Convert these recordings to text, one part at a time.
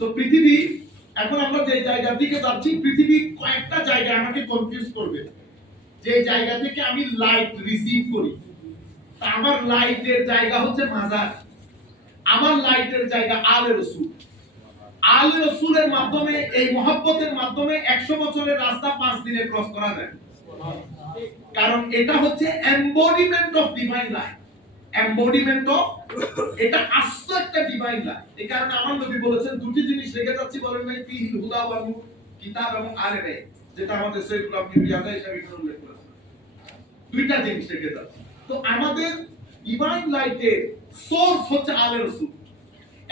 তো পৃথিবী এখন আমরা যে জায়গার দিকে যাচ্ছি, পৃথিবী কয়েকটা জায়গায় আমাকে কনফিউজ করবে। যে জায়গা থেকে আমি লাইট রিসিভ করি, তা আমার লাইটের জায়গা হচ্ছে মাজার, আমার লাইটের জায়গা আলে রসুল। আলে রসুলের মাধ্যমে, এই মহব্বতের মাধ্যমে 100 বছরের রাস্তা 5 দিনে ক্রস করা যায়। কারণ এটা হচ্ছে এমবডিমেন্ট অফ ডিভাইন লাইফ, এমবডিমেন্ট অফ, এটা আস্ত একটা ডিভাইন লাইফ। এই কারণে আমার নবী বলেছেন দুটি জিনিস রেখে যাচ্ছি, বলেন নাই ফিহিল হুদা ওয়াল নূর, কিতাব এবং আলেমে, যেটা আমাদের সৈয়দুল আবদিন রিয়াজা হিসেবে উল্লেখ করেছেন। দুইটা জিনিস রেখে যাচ্ছি। তো আমাদের ডিভাইন লাইটের সোর্স হচ্ছে আলে রাসূল।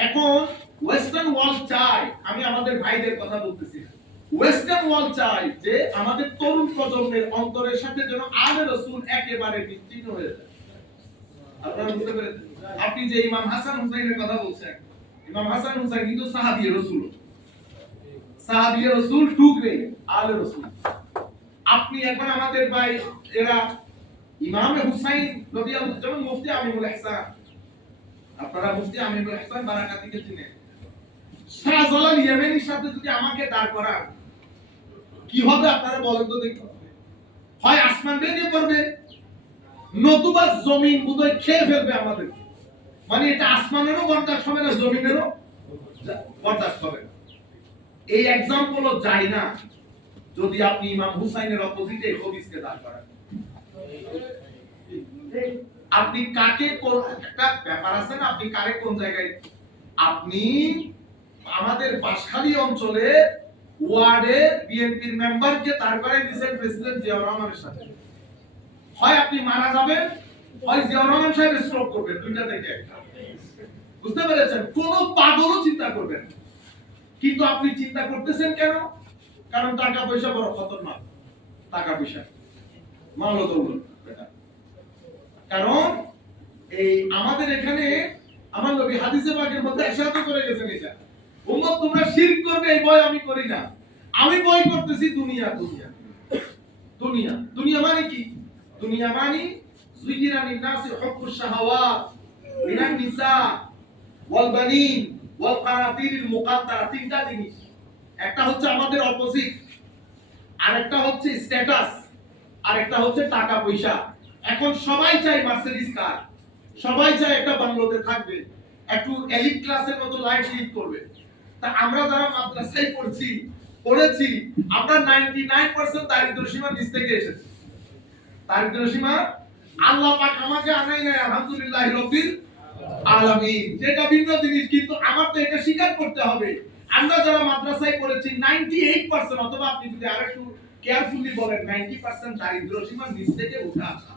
এখন ওয়েস্টার্ন ওয়ার্ল্ড চাই, আমি আমাদের ভাইদের কথা বলতেছি, ওয়েস্টার্ন ওয়ার্ল্ড চাই যে আমাদের তরুণ প্রজন্মের অন্তরের সাথে যেন আলে রাসূল একেবারে বিচ্ছিন্ন হয়ে যায়। আপনারা বুঝতে পেরেছেন? আপনি যে ইমাম হাসান হুসাইনের কথা বলছেন, ইমাম হাসান হুসাইন কিন্তু সাহাবী রাসূল, সাহাবী রাসূল টু গ্রেড আলে রাসূল। আপনি এখন আমাদের ভাই এরা ইমাম হুসাইন রাদিয়াল্লাহু, যেমন মুফতি আমিনুল ইহসান, আপনারা মুফতি আমিনুল ইহসান বারাকাতিকে চিনেন, শাহজালাল ইয়েমেনির সাথে যদি আমাকে দাঁড় করান কি হবে আপনারা বলেন তো দেখি? হয় আসমান ভেঙে পড়বে, নতুবা জমিন বোধহয় খেয়ে ফেলবে আমাদের। মানে এটা আসমানেরও বরদাস্ত হবে না, জমিনেরও বরদাস্ত হবে না। এই एग्जांपल যায় না যদি আপনি ইমাম হুসাইনের অপোজিটে খবিসকে দাঁড় করান। আপনি কাকে কোন একটা ব্যাপার আছে না, আপনি কারে কোন জায়গায়, আপনি আমাদের বাঁশখালী অঞ্চলে ওয়ার্ডে বিএনপির মেম্বারকে দাঁড় করাই দিয়েছেন প্রেসিডেন্ট জিয়াউর রহমানের সাথে। হয় আপনি মারা যাবেন, হয় জিয়াউর রহমান সাহেব স্ট্রোক করবেন, দুইটা থেকে একটা। বুঝতে পেরেছেন? কোন পাগলও চিন্তা করবেন, কিন্তু আপনি চিন্তা করতেছেন কেন? কারণ টাকা পয়সা বড় খতরনাক, টাকা পয়সা মাল দৌলত। কারণ এই আমাদের এখানে আমার নবী হাদিসে পাকের মধ্যে ইরশাদ করে গেছেন, এটা উম্মত তোমরা শিরক করবে এই ভয় আমি করি না, আমি ভয় করতেছি দুনিয়া। দুনিয়া দুনিয়া দুনিয়া মানে কি? দুনিয়া মানে যুইরা লিন-নাসি হুব্বুশ শাহাওয়াত মিনান নিসা ওয়াল বানিন ওয়াল কানাতিরিল মুকাদ্দারা। তিনটা জিনিস, একটা হচ্ছে আমাদের অপোজিট, আরেকটা হচ্ছে স্ট্যাটাস, আরেকটা হচ্ছে টাকা পয়সা। এখন সবাই চায় মার্সিডিজ কার, সবাই চায় একটা বাংলোতে থাকবে, একটু এলিট ক্লাসের মতো লাইফ লিড করবে। তা আমরা যারা মাদ্রাসায় পড়েছি, আমরা 99% দারিদ্র সীমার নিচ থেকে এসেছি। দারিদ্র সীমা আল্লাহ পাক আমাকে আনাই নাই, আলহামদুলিল্লাহ রাব্বিল আলামিন, যেটা ভিন্ন জিনিস, কিন্তু আমার তো এটা স্বীকার করতে হবে। আমরা যারা মাদ্রাসায় পড়েছি 98%, অথবা আপনি যদি আরেকটু কেয়ারফুলি বলেন 90% দারিদ্র সীমার নিচ থেকে উঠে আসা।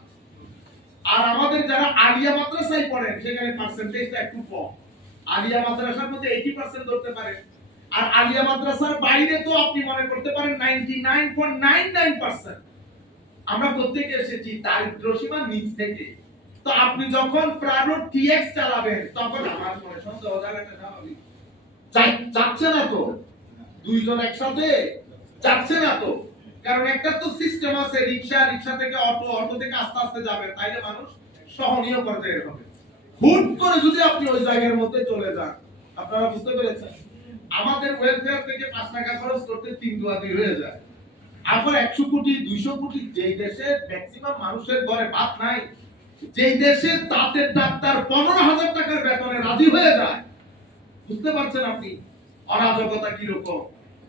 আর আমাদের যারা আলিয়া মাদ্রাসায় পড়েন সেখানে পার্সেন্টেজটা একটু কম। আলিয়া মাদ্রাসার মধ্যে 80% ধরতে পারেন, আর আলিয়া মাদ্রাসার বাইরে তো আপনি মনে করতে পারেন 99.99%। আমরা প্রত্যেকে এসেছি দারিদ্র সীমার নিচ থেকে। তো আপনি যখন প্রাডো টিএক্স চালাবেন তখন আমার মনে সন্দেহ জায়গাটা স্বাভাবিক। যাচ্ছে না তো দুইজন একসাথে, যাচ্ছে না তো, কারণ একটা তো সিস্টেম আছে, রিকশা থেকে অটো থেকে আস্তে আস্তে যাবে, তাইলে মানুষ সহনীয় পর্যায়ে হবে। হুট করে যদি আপনি ওই জায়গার মধ্যে চলে যান, আপনারা বুঝতে পেরেছেন, আমাদের ওয়েলফেয়ার থেকে 5 টাকা খরচ করতে 3 দুয়াদি হয়ে যায়। আবার 100 কোটি 200 কোটি, যেই দেশে ম্যাক্সিমাম মানুষের ঘরে ভাত নাই, যেই দেশে দাঁতের ডাক্তার 15,000 টাকার বেতনে রাজি হয়ে যায়, বুঝতে পারছেন আপনি অরাজকতা কি রকম?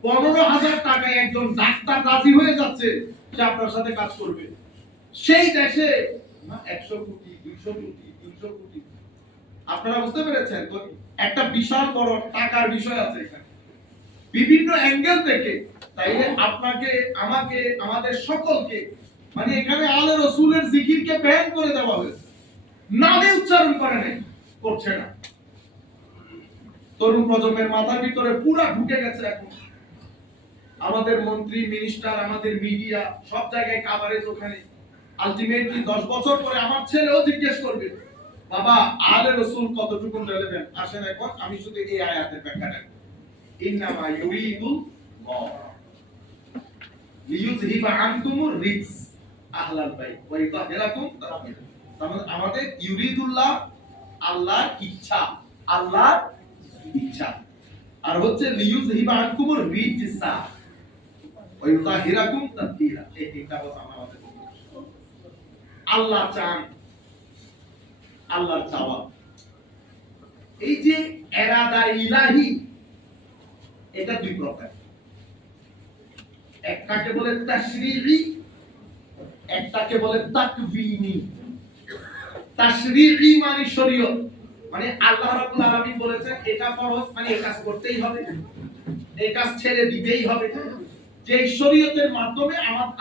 15,000 টাকায় একজন ডাক্তার রাজি হয়ে যাচ্ছে যে আপনার সাথে কাজ করবে। সেই দেশে 100 কোটি 200 কোটি 300 কোটি, আপনারা বুঝতে পেরেছেন তো? একটা বিশাল বড় টাকার বিষয় আছে এখানে বিভিন্ন অ্যাঙ্গেল থেকে। তাইলে আপনাকে, আমাকে, আমাদের সকলকে, মানে এখানে আলে রাসূলের জিকিরকে ব্যান করে দেওয়া হয়েছে, নামে উচ্চারণ করে নাই, করছে না। তরুণ প্রজন্মের মাথার ভিতরে পুরা ঢুকে গেছে এখন। আমাদের মন্ত্রী, মিনিস্টার, আমাদের মিডিয়া, সব জায়গায় কভারেজ ওখানে। আলটিমেটলি 10 বছর পরে আমার ছেলেও জিজ্ঞেস করবে, বাবা আলে রাসূল কতটুকু রেলেভেন্ট? আসেন এখন আমি শুধু এই আয়াতের ব্যাখ্যাটা, ইন্নামা ইউরিদুল্লাহ লিইউযহিবা আনকুমুর রিজস আহলাল বাইত ওয়া ইউতাহিরাকুম তাতহীরা। আমাদের ইউরিদুল্লাহ, আল্লাহর ইচ্ছা, আল্লাহর ইচ্ছা। আর হচ্ছে লিইউযহিবা আনকুমুর রিজসা ওয়া ইউতাহিরাকুম তাতহীরা। এই তিনটা কথা আমাদের আল্লাহ চান, আল্লাহর চাওয়া। এই যে ইরাদা ইলাহি, এটা দুই প্রকার। একটাকে বলে তাশরিঈ, একটাকে বলে তাকওয়িনি। তাশরিঈ মানে শরীয়ত, মানে আল্লাহ রাব্বুল আলামিন বলেছেন এটা ফরজ, মানে এই কাজ করতেই হবে, এই কাজ ছেড়ে দিতেই হবে। যে শরীয়তের মাধ্যমে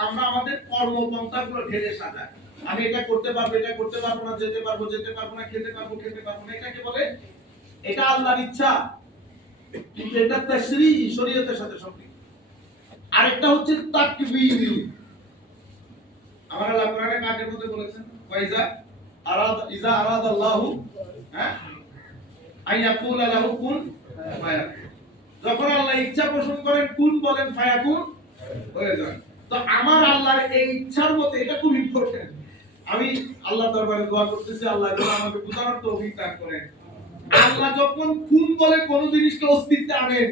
আমরা আমাদের কর্মপন্থাগুলো ঢেলে সাজাই। আমি এটা করতে পারবো, এটা করতে পারবো না, যেতে পারবো, যেতে পারবো না, খেতে পারবো, খেতে পারবো না, এটাকে বলে, এটা আল্লাহর ইচ্ছা, কিন্তু এটা তাশরিঈ, শরীয়তের সাথে সম্পৃক্ত। আরেকটা হচ্ছে তাকওয়িনি। আমার আল্লাহ কোরআনে কাজের মধ্যে বলেছেন ওয়াইজা ইজা আরাদাল্লাহু আইয়াকুলা লাহু কুন ফায়াকুন। যখন আল্লাহ ইচ্ছা পোষণ করেন, কুন বলেন, ফায়াকুন হয়ে যায়। তো আমার আল্লাহর এই ইচ্ছার মতে, এটা খুব ইম্পর্টেন্ট। আমি আল্লাহ দরবারে দোয়া করতেছি, আল্লাহ যেন আমাকে বুঝানোর তৌফিক দান করেন। আল্লাহ যখন কুন বলে কোন জিনিসকে অস্তিত্বে আনেন,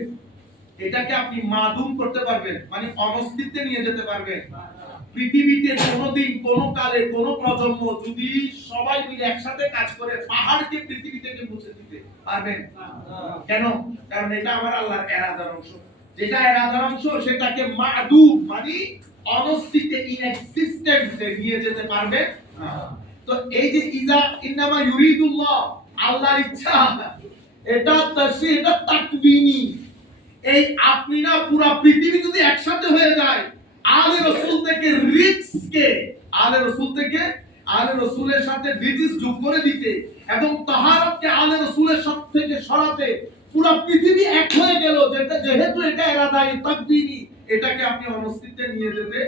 এটাকে আপনি মাদুম করতে পারবেন, মানে অনস্তিত্বে নিয়ে যেতে পারবেন। পৃথিবীতে কোনোদিন কোনো কালে কোনো প্রজন্ম যদি সবাই মিলে একসাথে কাজ করে পাহাড়কে পৃথিবী থেকে মুছে দিতে পারবেন? কেন? কারণ এটা আমার আল্লাহর ইরাদার অংশ। যেটা ইরাদার অংশ, সেটাকে মাদুম মানে অনস্তিত্বে, ইনএক্সিস্টেন্টে নিয়ে যেতে পারবে না। তো এই যে ইজা ইন্নামা ইউরিদুল্লাহ, আল্লাহর ইচ্ছা, এটা তাশরিঈ, এটা তাকওয়িনি। এই আপনি না পুরো পৃথিবী যদি একসাথে হয়ে যায়, আলে রাসূল থেকে রিজকে, আলে রাসূল থেকে আলে রাসূলের সাথে রিজিস যোগ করে দিতে এবং তাহারাতকে আলে রাসূলের সাথে থেকে সরাতে পুরো পৃথিবী এক হয়ে গেল, যেটা যেহেতু এটা ইরাদায়ে তাকওয়িনি, এটাকে আপনি অনস্তিত্বে নিয়ে যেতে,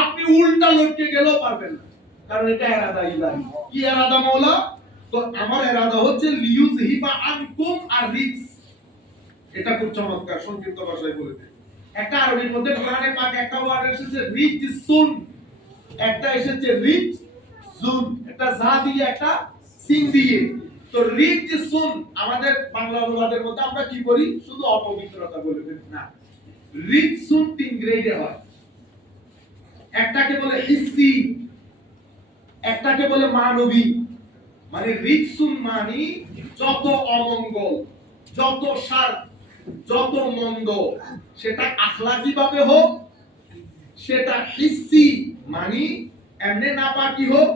আপনি উল্টা লটকে গেলেও পারবেন না, কারণ এটা ইরাদা ইলাহি। কি ইরাদা মাওলা? তো আমার ইরাদা হচ্ছে লিইউযহিবা আনকুম আর রিজস। এটা খুব চমৎকার সংক্ষিপ্ত ভাষায় বলে দেয়। একটা আরবির মধ্যে কোরআনে পাক একটা ওয়ার্ড এসেছে রিজসুন, একটা এসেছে রিজসুন, একটা জা দিয়ে একটা সিন দিয়ে। তো রিজসুন আমাদের বাংলা অনুবাদের মধ্যে আমরা কি করি, শুধু অপবিত্রতা বলে দেই না। রিজসুন তিন গ্রেডে হয়। একটাকে বলে হিসি, একটাকে বলে মানবী। মানে রিজসুন মানে যত অমঙ্গল, যত শার, যত মন্দ, সেটা আখলাকি ভাবে হোক, সেটা হিসি মানে এমনি নাপাকি হোক,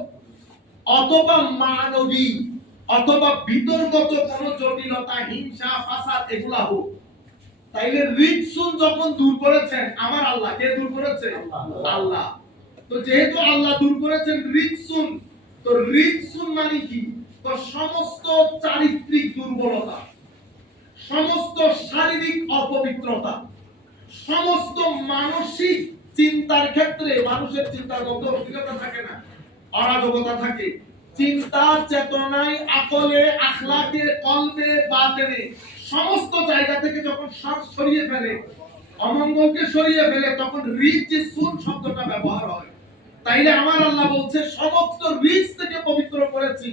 অথবা মানবী, অথবা বিতর্কত কোন জটিলতা, হিংসা, ফাসাদ এগুলা হোক। তাইলে রিজসুন যখন দূর করেছেন আমার আল্লাহ, কে দূর করেছে? আল্লাহ। তো যেহেতু আল্লাহ দূর করেছেন রিজসুন, তো রিজসুন মানে কি? তো সমস্ত চারিত্রিক দুর্বলতা, সমস্ত শারীরিক অপবিত্রতা, সমস্ত মানসিক চিন্তার ক্ষেত্রে, মানুষের চিন্তার মধ্যে অস্থিরতা থাকে না, অরাজকতা থাকে, চিন্তা চেতনায়, আকলে, আখলাকে, কলবে, বাতেনে, সমস্ত জায়গা থেকে যখন সব সরিয়ে ফেলে, অমঙ্গলকে সরিয়ে ফেলে, তখন রিজসুন শব্দটা ব্যবহার হয়। তাইলে আমার আল্লাহ বলছে সমস্ত রিজ থেকে পবিত্র করেছি।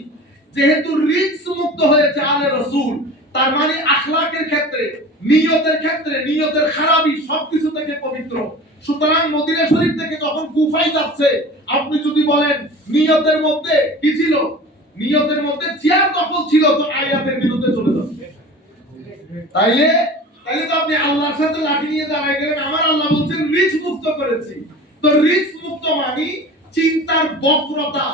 যেহেতু রিজ মুক্ত হয়েছে আলে রাসূল, তার মানে আখলাকের ক্ষেত্রে, নিয়তের ক্ষেত্রে, নিয়তের খারাপি সবকিছু থেকে পবিত্র। সুতরাং মদিনা শরীফ থেকে যখন কুফায় যাচ্ছে, আপনি যদি বলেন নিয়তের মধ্যে কি ছিল, নিয়তের মধ্যে চেয়ার দখল ছিল, তো আয়াতের বিরুদ্ধে চলে যাচ্ছে। তাইলে তো আপনি আল্লাহর সাথে লাঠি নিয়ে দাঁড়ায় গেলেন। আমার আল্লাহ বলছেন রিজ মুক্ত করেছি। তো রিজ মুক্ত মানে চিন্তার বক্রতা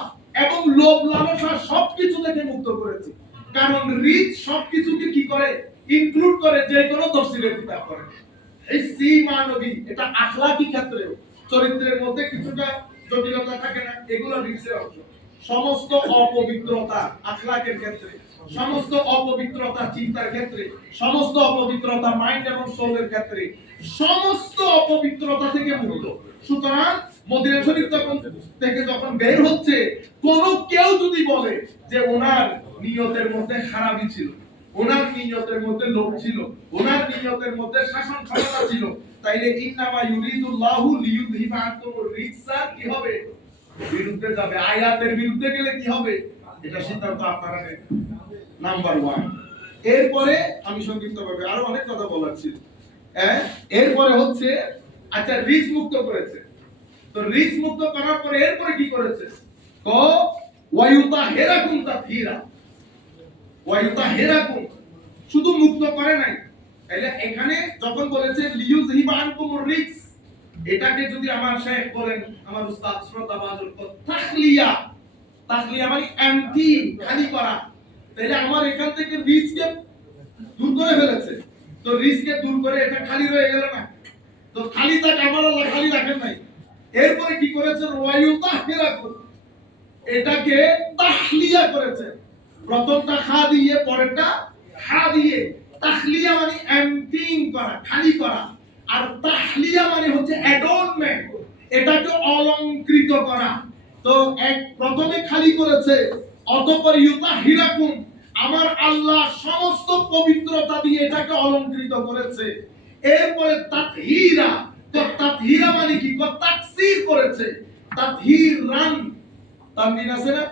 এবং লোভ লালসা সবকিছু থেকে মুক্ত করেছি। কারণ রিজ সবকিছুকে কি করে, ইনক্লুড করে, যে কোনো তফসিলের কিতাব করে। এই সি মানবী, এটা আখলাকি ক্ষেত্রে, চরিত্রের মধ্যে কিছুটা জটিলতা থাকে না, এগুলো রিজের অংশ। সমস্ত অপবিত্রতা আখলাকের ক্ষেত্রে, সমস্ত অপবিত্রতা চিন্তার ক্ষেত্রে, সমস্ত অপবিত্রতা মাইন্ড এবং সোলের ক্ষেত্রে, সমস্ত অপবিত্রতা থেকে মুক্ত। সুতরাং মদিনা শরীফ থেকে যখন বের হচ্ছে, কোন কেউ যদি বলে যে ওনার নিয়তের মধ্যে খারাপই ছিল, ওনার নিয়তের মধ্যে লোভ ছিল, ওনার নিয়তের মধ্যে শাসন ক্ষমতা ছিল, তাইলে ইন্নামা ইউরিদুল্লাহু লিইউযহিবা আনকুমুর রিজসা কি হবে, বিরুদ্ধে যাবে। আয়াতের বিরুদ্ধে গেলে কি হবে, এটা সিদ্ধান্ত আপনারা নেন। নাম্বার 1। এরপরে আমি সংক্ষিপ্তভাবে আরো অনেক কথা বলার ছিল। এরপরে হচ্ছে আচ্ছা রিস্ক মুক্ত করেছে। তো রিস্ক মুক্ত করার পরে এরপরে কি করেছে? ক ওয়ায়ুতাহিরাকুম তাতহীরা। ওয়ায়ুতাহিরাকুম শুধু মুক্ত করে নাই, তাহলে এখানে যখন বলেছে লিইউযহিবা আনকুমুর রিক্স, এটাকে যদি আমার শেখ বলেন, আমার উস্তাদ শ্রদ্ধাভাজন, তাখলিয়া। তাখলিয়া মানে এমটি, খালি করা। তাহলে আমার এখান থেকে রিস্ককে দূর করে ফেলেছে। তো রিস্ককে দূর করে এটা খালি হয়ে গেল না? তো খালি থাক, আমার আল্লাহ খালি রাখেন নাই। এরপরে কি করেছেন? ওয়ায়ুতাহিরাকুম, এটাকে তাহলিয়া করেছেন। প্রথমটা খা দিয়ে পরেরটা হা দিয়ে। তাহলিয়া মানে এমটিং করা, খালি করা। আর তাহলিয়া মানে হচ্ছে অ্যাডর্নমেন্ট, এটাকে অলংকৃত করা। তো এক প্রথমে খালি করেছে, অতঃপর ইউতাহিরাকুম, আমার আল্লাহ সমস্ত পবিত্রতা দিয়ে এটাকে অলংকৃত করেছে। এরপরে তাতহীরা, তো তাতহীরা মানে কি? তাকসীর করেছে। তাতহীরান, তানবিন আছে না?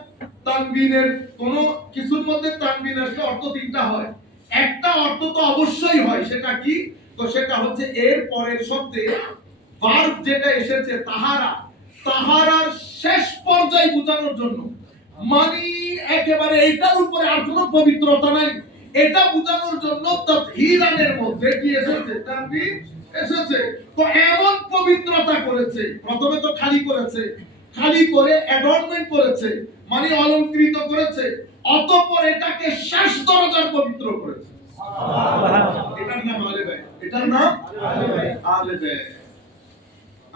তানবিনের কোন কিছুর মধ্যে তানবিন আসলে অর্থ তিনটা হয়। একটা অর্থ তো অবশ্যই হয়, সেটা কি? তো সেটা হচ্ছে এর পরের শব্দে ভার্ব যেটা এসেছে তাহারা, তাহারার শেষ পর্যায়ে বোঝানোর জন্য, মানে একেবারে এটার উপরে আর কোনো পবিত্রতা নাই, এটা বোঝানোর জন্য তাতহীরানের মধ্যে কি এসেছে? তানবিন এসেছে। তো এমন পবিত্রতা করেছে, প্রথমে তো খালি করেছে, খালি করে অ্যাডর্নমেন্ট করেছে, মানে অলংকৃত করেছে, অতঃপর এটাকে শেষ দরজার পবিত্র করেছে। এটার নাম আলেবে, এটার নাম আলেবে।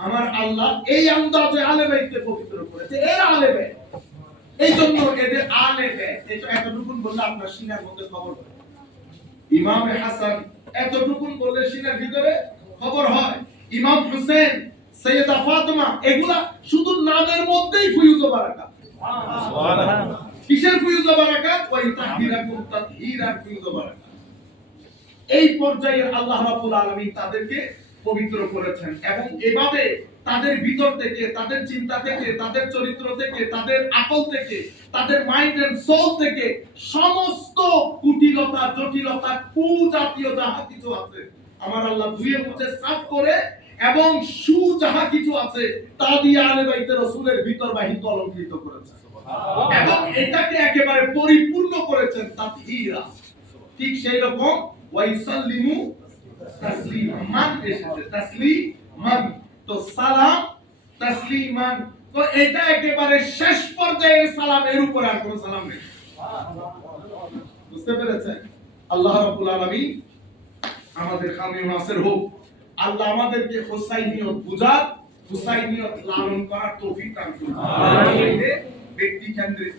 আমার আল্লাহ এই আন্দাজে আলেবেকে পবিত্র করেছে, এর আলেবে। এই জন্য এদের আলেবে, এটা এতটুকুন বললে আপনার সিনার মধ্যে খবর হয়। ইমাম হাসান এতটুকুন বললে সিনার ভিতরে খবর হয়। ইমাম হুসেন, সৈয়দা ফাতেমা, এগুলা শুধু নামের মধ্যেই ফুয়ুজ বারাকাত। সুবহানাল্লাহ। কিসের ফুয়ুজ বারাকাত? ওই তাহীরাকুম, তাতহীরা ফুয়ুজ বারাকাত। এই পর্যায়ে আল্লাহ রাব্বুল আলামিন তাদেরকে পবিত্র করেছেন, এবং এভাবে তাদের ভিতর থেকে, তাদের চিন্তা থেকে, তাদের চরিত্র থেকে, তাদের আকল থেকে, তাদের মাইন্ড এন্ড সোল থেকে সমস্ত কুটিলতা, জটিলতা, কুজাতীয় যাহা কিছু আছে আমার আল্লাহ ধুয়ে মুছে সাফ করে, এবং সুযাহা কিছু আছে তা দিয়ে আলে বাইতে রাসূলের ভিতর বাহির অলংকৃত করেছেন, এবং এটাকে একেবারে পরিপূর্ণ করেছেন তাতহীরা। ঠিক সেই রকম ওয়াইসাল্লিমু তাসলিমান এসেছে, তাসলিমান। তো সালাম, তাসলিমান, তো এটা একেবারে শেষ পর্যায়ের সালাম, এর উপর আর কোনো সালাম নেই। বুঝতে পেরেছেন? আল্লাহ রাব্বুল আলামিন আমাদের খামির নাসির হোক। আল্লাহ আমাদেরকে হুসাইনিয়ত বুঝার, হুসাইনিয়ত লালন করার তৌফিক দান করুন। আমিন। ব্যক্তি কেন্দ্রিক